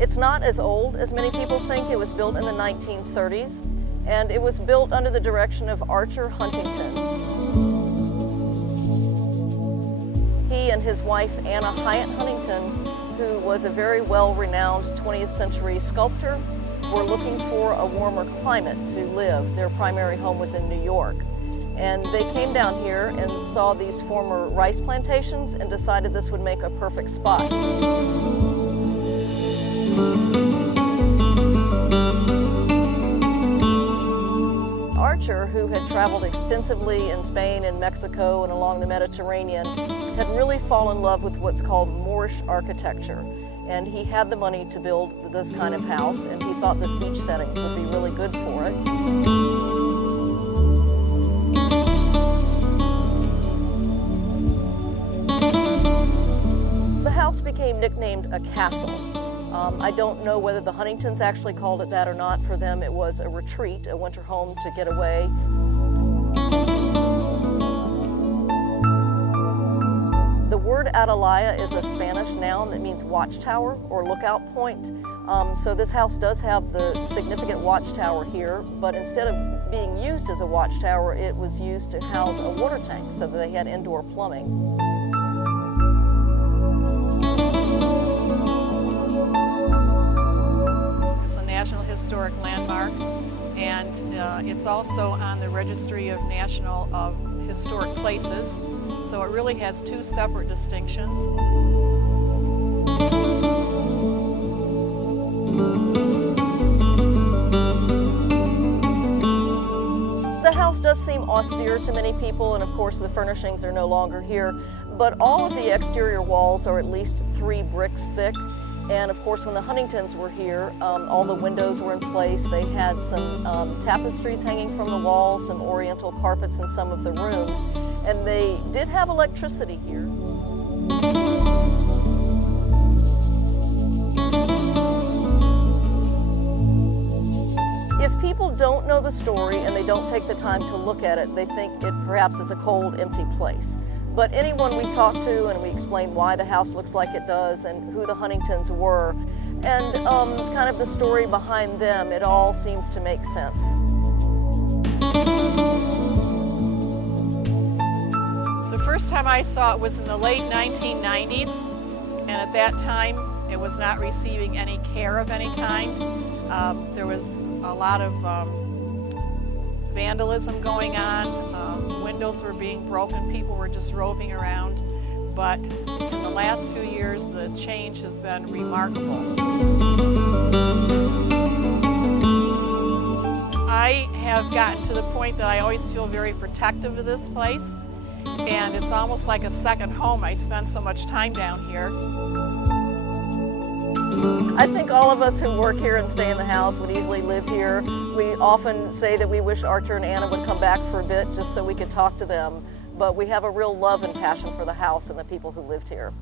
It's not as old as many people think. It was built in the 1930s, and it was built under the direction of Archer Huntington. He and his wife, Anna Huntington, who was a very well-renowned 20th century sculptor, were looking for a warmer climate to live. Their primary home was in New York. And they came down here and saw these former rice plantations and decided this would make a perfect spot. Archer, who had traveled extensively in Spain and Mexico and along the Mediterranean, had really fallen in love with what's called Moorish architecture. And he had the money to build this kind of house, and he thought this beach setting would be really good for it. The house became nicknamed a castle. I don't know whether the Huntingtons actually called it that or not. For them, it was a retreat, a winter home to get away. The word Atalaya is a Spanish noun that means watchtower or lookout point. So this house does have the significant watchtower here, but instead of being used as a watchtower, it was used to house a water tank so that they had indoor plumbing. It's a National Historic Landmark, and it's also on the Registry of National Historic Places. So it really has two separate distinctions. The house does seem austere to many people, and of course the furnishings are no longer here, but all of the exterior walls are at least 3 bricks thick. And of course when the Huntingtons were here, all the windows were in place. They had some tapestries hanging from the walls, some oriental carpets in some of the rooms. And they did have electricity here. If people don't know the story and they don't take the time to look at it, they think it perhaps is a cold, empty place. But anyone we talk to and we explain why the house looks like it does and who the Huntingtons were and kind of the story behind them, it all seems to make sense. The first time I saw it was in the late 1990s, and at that time it was not receiving any care of any kind. There was a lot of vandalism going on. Windows were being broken, people were just roving around. But in the last few years, the change has been remarkable. I have gotten to the point that I always feel very protective of this place, and it's almost like a second home. I spend so much time down here. I think all of us who work here and stay in the house would easily live here. We often say that we wish Archer and Anna would come back for a bit just so we could talk to them, but we have a real love and passion for the house and the people who lived here.